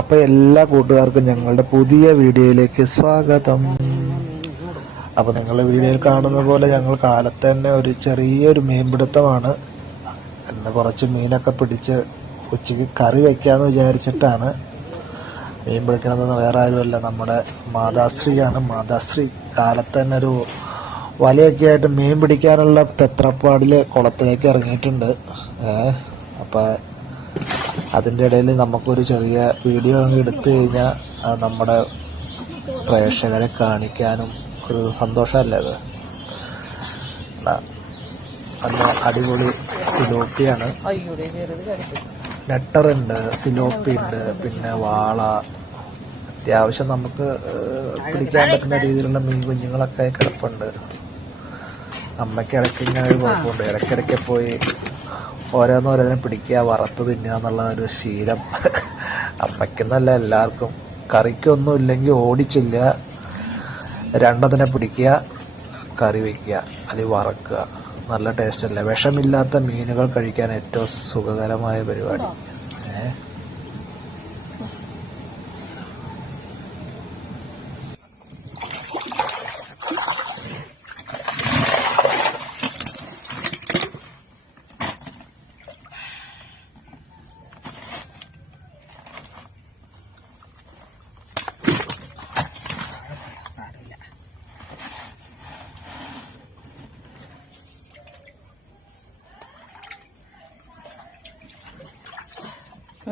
അപ്പൊ എല്ലാ കൂട്ടുകാർക്കും ഞങ്ങളുടെ പുതിയ വീഡിയോയിലേക്ക് സ്വാഗതം. അപ്പൊ നിങ്ങളുടെ വീഡിയോയിൽ കാണുന്ന പോലെ ഞങ്ങൾ കാലത്ത് തന്നെ ഒരു ചെറിയൊരു മീൻപിടുത്തമാണ്. ഇന്ന് കുറച്ച് മീനൊക്കെ പിടിച്ച് ഉച്ചയ്ക്ക് കറി വെക്കാന്ന് വിചാരിച്ചിട്ടാണ് മീൻ പിടിക്കണമെന്ന് വേറെ ആരുമല്ല നമ്മുടെ മാതാശ്രീയാണ്. മാതാശ്രീ കാലത്ത് തന്നെ ഒരു വലയൊക്കെ ആയിട്ട് മീൻ പിടിക്കാനുള്ള തെത്രപ്പാടിൽ കുളത്തിലേക്ക് ഇറങ്ങിയിട്ടുണ്ട്. ഏഹ് അപ്പൊ അതിന്റെ ഇടയിൽ നമുക്കൊരു ചെറിയ വീഡിയോ അങ്ങ് എടുത്തു കഴിഞ്ഞാൽ നമ്മുടെ പ്രേക്ഷകരെ കാണിക്കാനും ഒരു സന്തോഷമല്ലേ അത്? നല്ല അടിപൊളി സിലോപ്പിയാണ്. നെട്ടറുണ്ട് സിലോപ്പി ഉണ്ട് പിന്നെ വാള. അത്യാവശ്യം നമുക്ക് പിടിക്കാൻ പറ്റുന്ന രീതിയിലുള്ള മീൻ കുഞ്ഞുങ്ങളൊക്കെ കിടപ്പുണ്ട്. അമ്മയ്ക്ക് ഇടയ്ക്ക് ഇങ്ങനെ ഒരു കുഴപ്പമുണ്ട്. ഇടയ്ക്കിടയ്ക്ക് പോയി ഓരോന്നോരോന്നിനെ പിടിക്കുക വറുത്ത് തിന്നുക എന്നുള്ള ഒരു ശീലം. അമ്മയ്ക്കെന്നല്ല എല്ലാവർക്കും. കറിക്കൊന്നും ഇല്ലെങ്കിൽ ഓടിച്ചില്ല രണ്ടതിനെ പിടിക്കുക കറി വയ്ക്കുക അത് വറക്കുക. നല്ല ടേസ്റ്റ് അല്ലേ? വിഷമില്ലാത്ത മീനുകൾ കഴിക്കാൻ ഏറ്റവും സുഖകരമായ പരിപാടി. ഏഹ്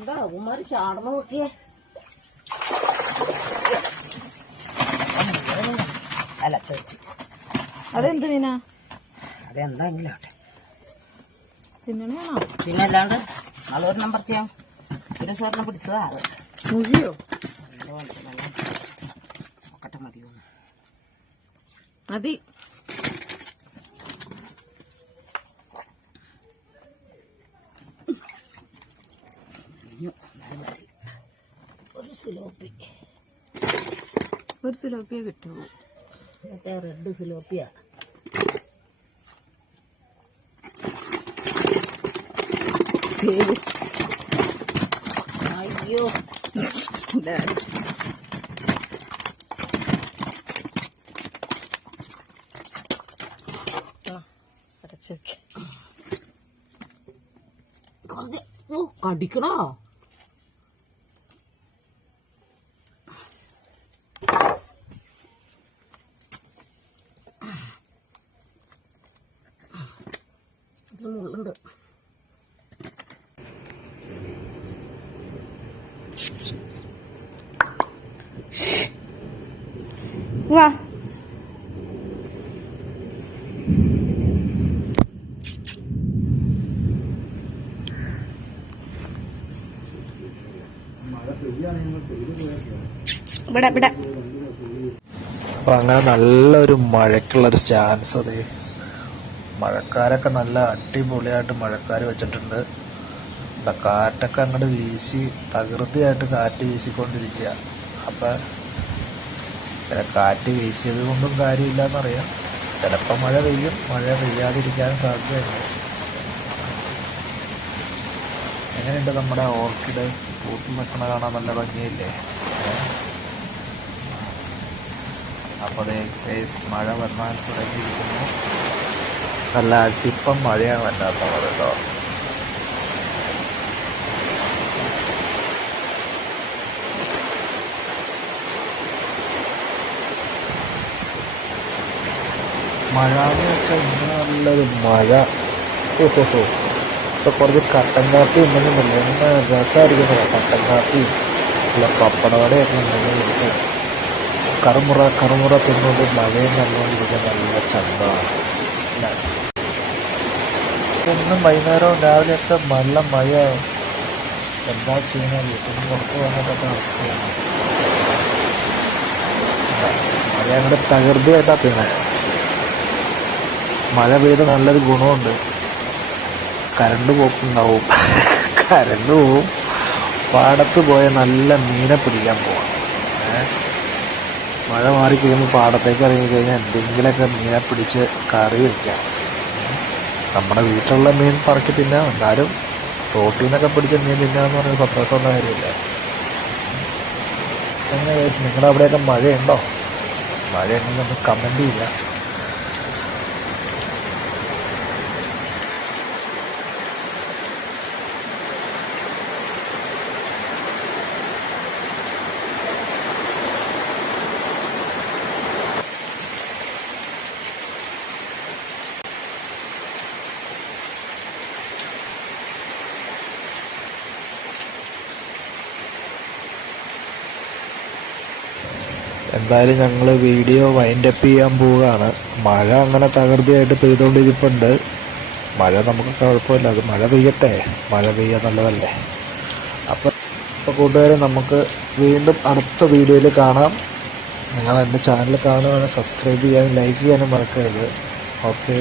കണ്ടോ അവന്മാര് ചാടണ നോക്കിയേ? അല്ല അതെന്ത് മീനാ? അതെന്തെങ്കിലും ആട്ടെ തിന്നണേണോ പിന്നെ അല്ലാണ്ട് നമ്പർ ചെയ്യാം. ഒരു സ്വർണം പിടിച്ചതാ അത്. മുഴിയോ? എന്തോ നോക്കട്ടെ മതിയോന്ന് മതി കഴിഞ്ഞു എന്നാലും മതി. ഒരു സിലോപ്പി. ഒരു സിലോപ്പിയെ കിട്ടുള്ളൂ. മറ്റേ റെഡ് സിലോപ്പിയ. അയ്യോ. ആ, അടച്ച് കടിക്കണോ? മുള്ളുണ്ട് വാ. ഇവിടെ ഇവിടെ. അപ്പൊ അങ്ങനെ നല്ലൊരു മഴയ്ക്കുള്ളൊരു ചാൻസ് അത്. മഴക്കാരൊക്കെ നല്ല അടിപൊളിയായിട്ട് മഴക്കാർ വെച്ചിട്ടുണ്ട്. ഇവിടെ കാറ്റൊക്കെ അങ്ങോട്ട് വീശി തകൃതിയായിട്ട് കാറ്റ് വീശിക്കൊണ്ടിരിക്കുക അപ്പം കാറ്റ് വീശിയത് കൊണ്ടും കാര്യമില്ല എന്നറിയാം ചിലപ്പോൾ മഴ പെയ്യും മഴ പെയ്യാതിരിക്കാൻ സാധ്യതയുണ്ട്. എങ്ങനെയുണ്ട് നമ്മുടെ ഓർക്കിഡ്? പൂത്ത് നിൽക്കണ കാണാൻ നല്ല ഭംഗിയില്ലേ? അപ്പോൾ മഴ വന്നാൽ തുടങ്ങിയിരിക്കുന്നു. നല്ല അടിപ്പം മഴയാണ് വല്ലാത്തത് കേട്ടോ മഴ എന്ന് വെച്ചാൽ ഇങ്ങനെ നല്ലൊരു മഴ ഓഹോ ഇപ്പൊ കുറച്ച് കട്ടൻ കാപ്പി ഉണ്ടെങ്കിൽ നല്ല എന്നാ രസമായിരിക്കും കട്ടൻ കാപ്പി അല്ല പപ്പടവടയൊക്കെ ഉണ്ടെങ്കിൽ ഇരിക്കും കറുമുറ കറുമുറ തിന്നുകൊണ്ട് മഴയും കണ്ടുകൊണ്ടിരിക്കാൻ നല്ല ചന്തമാണ് ഇന്നും വൈകുന്നേരവും രാവിലെയൊക്കെ നല്ല മഴ എന്താ ചെയ്യുന്നത് വീട്ടിൽ പുറത്ത് പോകാൻ പറ്റാത്ത അവസ്ഥയാണ്. മഴ അങ്ങോട്ട് തകൃതിയായിട്ടാ പിന്നെ. മഴ പെയ്ത് നല്ലൊരു ഗുണമുണ്ട്. കരണ്ട് പോക്കുണ്ടാവും കരണ്ട് പോവും. പാടത്ത് പോയ നല്ല മീനെ പിടിക്കാൻ പോവാം. ഏ? മഴ മാറി കഴിയുമ്പോൾ പാടത്തേക്ക് ഇറങ്ങി കഴിഞ്ഞാൽ എന്തെങ്കിലുമൊക്കെ മീനെ പിടിച്ച് കറി വയ്ക്കാം നമ്മുടെ വീട്ടിലുള്ള മീൻ പറക്കി തിന്നാം. എന്നാലും റോട്ടിൽ നിന്നൊക്കെ പിടിച്ച മീൻ തിന്നാന്ന് പറയുന്നത് സന്തോഷമുള്ള കാര്യമില്ല. guys, നിങ്ങളുടെ അവിടെയൊക്കെ മഴയുണ്ടോ? മഴയുണ്ടെങ്കിൽ നമുക്ക് കമന്റ് ചെയ്യുക എന്തായാലും ഞങ്ങൾ വീഡിയോ വൈൻഡപ്പ് ചെയ്യാൻ പോവുകയാണ്. മഴ അങ്ങനെ തകൃതിയായിട്ട് പെയ്തുകൊണ്ടിരിപ്പുണ്ട്. മഴ നമുക്ക് കുഴപ്പമില്ല. അത് മഴ പെയ്യട്ടെ. മഴ പെയ്യാൻ നല്ലതല്ലേ? അപ്പം അപ്പോൾ കൂട്ടുകാരെ നമുക്ക് വീണ്ടും അടുത്ത വീഡിയോയിൽ കാണാം. നിങ്ങൾ എന്റെ ചാനൽ കാണുകയാണെങ്കിൽ സബ്സ്ക്രൈബ് ചെയ്യാനും ലൈക്ക് ചെയ്യാനും മറക്കരുത്. ഓക്കെ